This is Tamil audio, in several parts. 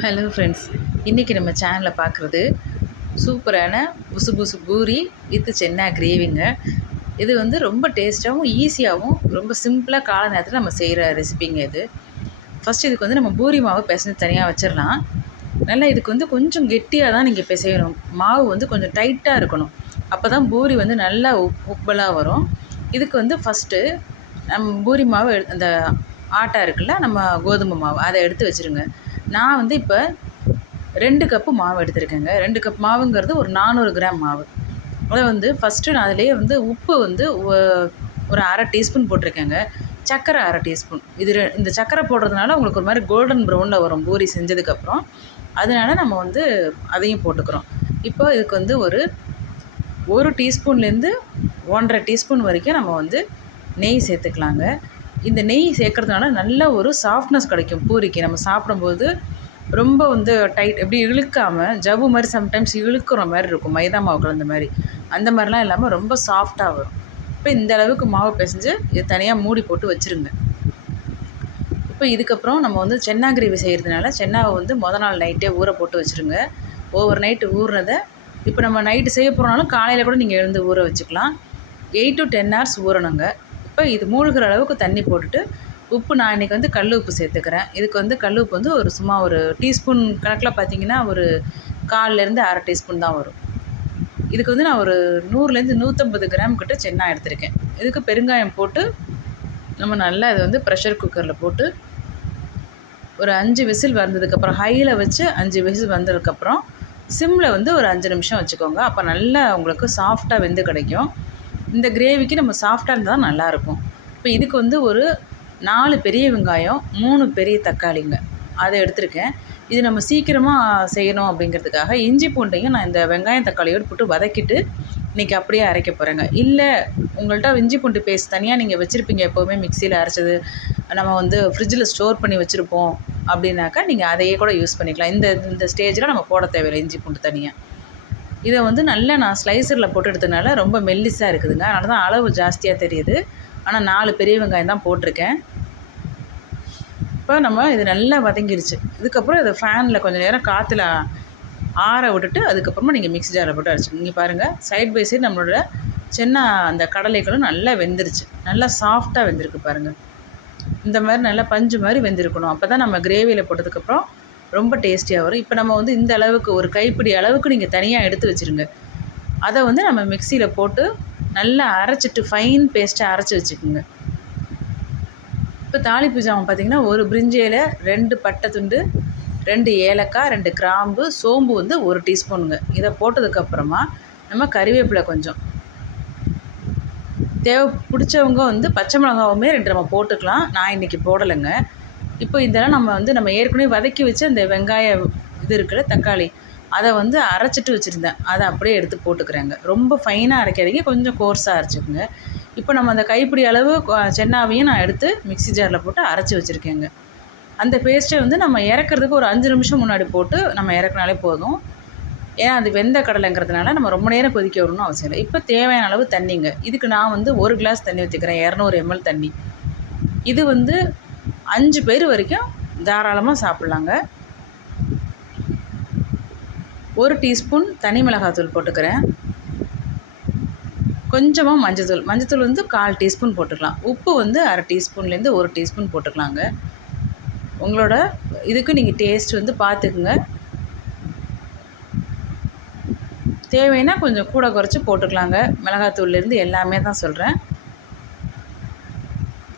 ஹலோ ஃப்ரெண்ட்ஸ் இன்றைக்கி நம்ம சேனலில் பார்க்குறது சூப்பரான புசு புசு பூரி வித் சென்னா கிரேவிங்க. இது வந்து ரொம்ப டேஸ்ட்டாகவும் ஈஸியாகவும் ரொம்ப சிம்பிளாக கால நேரத்தில் நம்ம செய்கிற ரெசிபிங்க இது. ஃபஸ்ட் இதுக்கு வந்து நம்ம பூரி மாவு பிசைஞ்சு தனியாக வச்சிடலாம் நல்லா இதுக்கு வந்து கொஞ்சம் கெட்டியாக தான் நீங்கள் பிசையணும். மாவு வந்து கொஞ்சம் டைட்டாக இருக்கணும். அப்போ தான் பூரி வந்து நல்லா உப் உப்பலாக வரும். இதுக்கு வந்து ஃபஸ்ட்டு நம்ம பூரி மாவு அந்த ஆட்டா இருக்குல்ல நம்ம கோதுமை மாவு அதை எடுத்து வச்சுருங்க. நான் வந்து இப்போ ரெண்டு கப்பு மாவு எடுத்திருக்கேங்க. ரெண்டு கப் மாவுங்கிறது ஒரு நானூறு கிராம் மாவு. அதை வந்து ஃபஸ்ட்டு நான் அதிலேயே வந்து உப்பு வந்து ஒரு அரை டீஸ்பூன் போட்டிருக்கேங்க. சர்க்கரை அரை டீஸ்பூன். இது இந்த சர்க்கரை போடுறதுனால உங்களுக்கு ஒரு மாதிரி கோல்டன் ப்ரௌனில் வரும் பூரி செஞ்சதுக்கப்புறம். அதனால நம்ம வந்து அதையும் போட்டுக்கிறோம். இப்போ இதுக்கு வந்து ஒரு ஒரு டீஸ்பூன்லேருந்து ஒன்றரை டீஸ்பூன் வரைக்கும் நம்ம வந்து நெய் சேர்த்துக்கலாங்க. இந்த நெய் சேர்க்கறதுனால நல்ல ஒரு சாஃப்ட்னஸ் கிடைக்கும். பூரிக்கு நம்ம சாப்பிடும்போது ரொம்ப வந்து டைட் எப்படி இழுக்காமல் ஜவ்வு மாதிரி சம்டைம்ஸ் இழுக்கிற மாதிரி இருக்கும். மைதா மாவு கலந்த மாதிரி. அந்த மாதிரிலாம் இல்லாமல் ரொம்ப சாஃப்டாக வரும். இப்போ இந்த அளவுக்கு மாவு பிசைஞ்சு இது தனியாக மூடி போட்டு வச்சுருங்க. இப்போ இதுக்கப்புறம் நம்ம வந்து சென்னா கிரேவி செய்கிறதுனால சென்னாவை வந்து முத நாள் நைட்டே ஊற போட்டு வச்சுருங்க. ஓவர் நைட்டு ஊறினதை இப்போ நம்ம நைட்டு செய்ய போகிறனாலும் காலையில் கூட நீங்கள் எழுந்து ஊற வச்சுக்கலாம். எயிட் டு டென் ஹவர்ஸ் ஊறணுங்க. இப்போ இது மூழ்கிற அளவுக்கு தண்ணி போட்டுட்டு உப்பு நான் இன்றைக்கி வந்து கல் உப்பு சேர்த்துக்கிறேன். இதுக்கு வந்து கல் உப்பு வந்து ஒரு சும்மா ஒரு டீஸ்பூன் கணக்கில் பார்த்தீங்கன்னா ஒரு கால்லேருந்து அரை டீஸ்பூன் தான் வரும். இதுக்கு வந்து நான் ஒரு நூறுலேருந்து நூற்றம்பது கிராம் கிட்ட சென்னா எடுத்திருக்கேன். இதுக்கு பெருங்காயம் போட்டு நம்ம நல்லா இதை வந்து ப்ரெஷர் குக்கரில் போட்டு ஒரு அஞ்சு விசில் வந்ததுக்கப்புறம் ஹையில் வச்சு அஞ்சு விசில் வந்ததுக்கப்புறம் சிம்மில் வந்து ஒரு அஞ்சு நிமிஷம் வச்சுக்கோங்க. அப்போ நல்லா உங்களுக்கு சாஃப்டாக வெந்து கிடைக்கும். இந்த கிரேவிக்கு நம்ம சாஃப்டாக இருந்தால் தான் நல்லாயிருக்கும். இப்போ இதுக்கு வந்து ஒரு நாலு பெரிய வெங்காயம் மூணு பெரிய தக்காளிங்க. அதை எடுத்திருக்கேன். இது நம்ம சீக்கிரமாக செய்யணும் அப்படிங்கிறதுக்காக இஞ்சி பூண்டையும் நான் இந்த வெங்காயம் தக்காளியோடு போட்டு வதக்கிட்டு இன்றைக்கி அப்படியே அரைக்க போகிறேங்க இல்லை உங்கள்கிட்ட இஞ்சி பூண்டு பேஸ்ட் தனியாக நீங்கள் வச்சுருப்பீங்க எப்போவுமே மிக்சியில் அரைச்சது. நம்ம வந்து ஃப்ரிட்ஜில் ஸ்டோர் பண்ணி வச்சுருப்போம் அப்படின்னாக்கா நீங்கள் அதையே கூட யூஸ் பண்ணிக்கலாம். இந்த இந்த ஸ்டேஜில் நம்ம போட தேவையில்லை இஞ்சி பூண்டு தனியாக இதை வந்து நல்லா நான் ஸ்லைசரில் போட்டு எடுத்ததுனால ரொம்ப மெல்லிஸாக இருக்குதுங்க. அதனால தான் அளவு ஜாஸ்தியாக தெரியுது. ஆனால் நாலு பெரிய வெங்காயம் தான் போட்டிருக்கேன். இப்போ நம்ம இது நல்லா வதங்கிருச்சு. இதுக்கப்புறம் இதை ஃபேனில் கொஞ்சம் நேரம் காற்றுல ஆற விட்டுட்டு அதுக்கப்புறமா நீங்கள் மிக்ஸி ஜாரில் போட்டு அரைச்சி நீங்கள் பாருங்கள் சைட் பை சைடு நம்மளோட சின்ன அந்த கடலைகளும் நல்லா வெந்துருச்சு. நல்லா சாஃப்டாக வெந்திருக்கு பாருங்கள் இந்த மாதிரி நல்லா பஞ்சு மாதிரி வெந்திருக்கணும். அப்போ தான் நம்ம கிரேவியில் போட்டதுக்கப்புறம் ரொம்ப டேஸ்டியாக வரும். இப்போ நம்ம வந்து இந்த அளவுக்கு ஒரு கைப்பிடி அளவுக்கு நீங்கள் தனியாக எடுத்து வச்சுருங்க. அதை வந்து நம்ம மிக்சியில் போட்டு நல்லா அரைச்சிட்டு ஃபைன் பேஸ்ட்டாக அரைச்சி வச்சுக்கோங்க. இப்போ தாளிப்பு ஜாமான் பார்த்தீங்கன்னா ஒரு பிரிஞ்சியில் ரெண்டு பட்டை துண்டு ரெண்டு ஏலக்காய் ரெண்டு கிராம்பு சோம்பு வந்து ஒரு டீஸ்பூனுங்க. இதை போட்டதுக்கப்புறமா நம்ம கறிவேப்பிலை கொஞ்சம். தேவை பிடிச்சவங்க வந்து பச்சை மிளகாவுமே ரெண்டு நம்ம போட்டுக்கலாம். நான் இன்றைக்கி போடலைங்க. இப்போ இதெல்லாம் நம்ம வந்து நம்ம ஏற்கனவே வதக்கி வச்சு அந்த வெங்காய இது இருக்கிற தக்காளி அதை வந்து அரைச்சிட்டு வச்சுருந்தேன். அதை அப்படியே எடுத்து போட்டுக்கிறேங்க. ரொம்ப ஃபைனாக அரைக்காதீங்க. கொஞ்சம் கோர்ஸாக அரைச்சிக்கோங்க. இப்போ நம்ம அந்த கைப்பிடி அளவு சென்னாவையும் நான் எடுத்து மிக்ஸி ஜாரில் போட்டு அரைச்சி வச்சுருக்கேங்க. அந்த பேஸ்ட்டை வந்து நம்ம இறக்குறதுக்கு ஒரு அஞ்சு நிமிஷம் முன்னாடி போட்டு நம்ம இறக்குனாலே போதும். ஏன்னா அது வெந்த கடலைங்கிறதுனால நம்ம ரொம்ப நேரம் கொதிக்க வரணும்னு அவசியம் இல்லை. இப்போ தேவையான அளவு தண்ணிங்க. இதுக்கு நான் வந்து ஒரு கிளாஸ் தண்ணி ஊற்றிக்கிறேன் இரநூறு எம்எல் தண்ணி. இது வந்து அஞ்சு பேர் வரைக்கும் தாராளமாக சாப்பிட்லாங்க. ஒரு டீஸ்பூன் தனி மிளகாத்தூள் போட்டுக்கிறேன். கொஞ்சமாக மஞ்சத்தூள். மஞ்சத்தூள் வந்து கால் டீஸ்பூன் போட்டுக்கலாம். உப்பு வந்து அரை டீஸ்பூன்லேருந்து ஒரு டீஸ்பூன் போட்டுக்கலாங்க. உங்களோட இதுக்கு நீங்கள் டேஸ்ட் வந்து பார்த்துக்குங்க. தேவைன்னா கொஞ்சம் கூட குறைச்சி போட்டுக்கலாங்க. மிளகாத்தூள்லேருந்து எல்லாமே தான் சொல்கிறேன்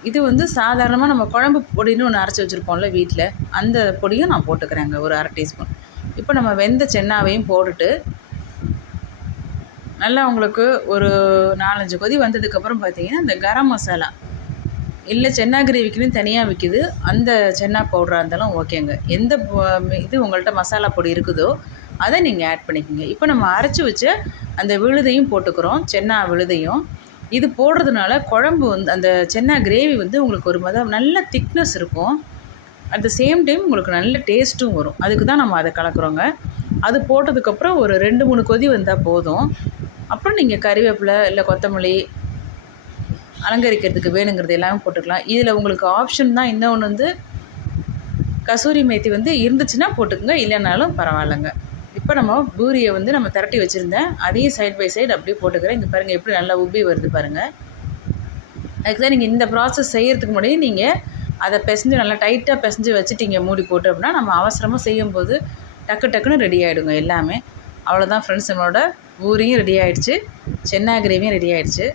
இது வந்து சாதாரணமாக நம்ம குழம்பு பொடின்னு ஒன்று அரைச்சி வச்சுருப்போம்ல வீட்டில் அந்த பொடியும் நான் போட்டுக்கிறேங்க ஒரு அரை டீஸ்பூன். இப்போ நம்ம வெந்த சென்னாவையும் போட்டுட்டு நல்லா உங்களுக்கு ஒரு நாலஞ்சு கொதி வந்ததுக்கப்புறம் பார்த்தீங்கன்னா இந்த கரம் மசாலா. இல்லை சென்னா கிரேவிக்குன்னு தனியாக விற்கிது அந்த சென்னா பவுடராக இருந்தாலும் ஓகேங்க. எந்த இது உங்கள்கிட்ட மசாலா பொடி இருக்குதோ அதை நீங்கள் ஆட் பண்ணிக்கோங்க. இப்போ நம்ம அரைச்சி வச்ச அந்த விழுதையும் போட்டுக்கிறோம் சென்னா விழுதையும். இது போடுறதுனால குழம்பு வந்து அந்த சென்னா கிரேவி வந்து உங்களுக்கு ஒரு மதம் நல்ல திக்னஸ் இருக்கும். அட் த சேம் டைம் உங்களுக்கு நல்ல டேஸ்ட்டும் வரும். அதுக்கு தான் நம்ம அதை கலக்குறோங்க. அது போட்டதுக்கப்புறம் ஒரு ரெண்டு மூணு கொதி வந்தால் போதும். அப்புறம் நீங்கள் கறிவேப்பிலை இல்லை கொத்தமல்லி அலங்கரிக்கிறதுக்கு வேணுங்கிறது எல்லாமே போட்டுக்கலாம். இதில் உங்களுக்கு ஆப்ஷன் தான் இன்னொன்று வந்து கசூரி மேத்தி வந்து இருந்துச்சுன்னா போட்டுக்கோங்க. இல்லைனாலும் பரவாயில்லைங்க. இப்போ நம்ம பூரியை வந்து நம்ம திரட்டி வச்சுருந்தேன். அதையும் சைட் பை சைடு அப்படியே போட்டுக்கிறேன். இங்கே பாருங்கள் எப்படி நல்லா உப்பி வருது பாருங்கள் அதுக்கு தான் நீங்கள் இந்த ப்ராசஸ் செய்கிறதுக்கு முன்னாடி நீங்கள் அதை பிசைஞ்சு நல்லா டைட்டாக பிசைஞ்சு வச்சுட்டீங்க மூடி போட்டு அப்படின்னா நம்ம அவசரமாக செய்யும்போது டக்கு டக்குன்னு ரெடி ஆகிடுங்க எல்லாமே. அவ்வளோதான் ஃப்ரெண்ட்ஸ் நம்மளோட பூரியும் ரெடி ஆகிடுச்சு சென்னா கிரேவியும் ரெடி ஆகிடுச்சு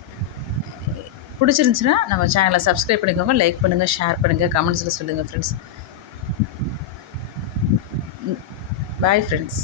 பிடிச்சிருந்துச்சின்னா நம்ம சேனலை சப்ஸ்கிரைப் பண்ணிக்கோங்க லைக் பண்ணுங்கள் ஷேர் பண்ணுங்கள் கமெண்ட்ஸில் சொல்லுங்கள் ஃப்ரெண்ட்ஸ் பாய் ஃப்ரெண்ட்ஸ்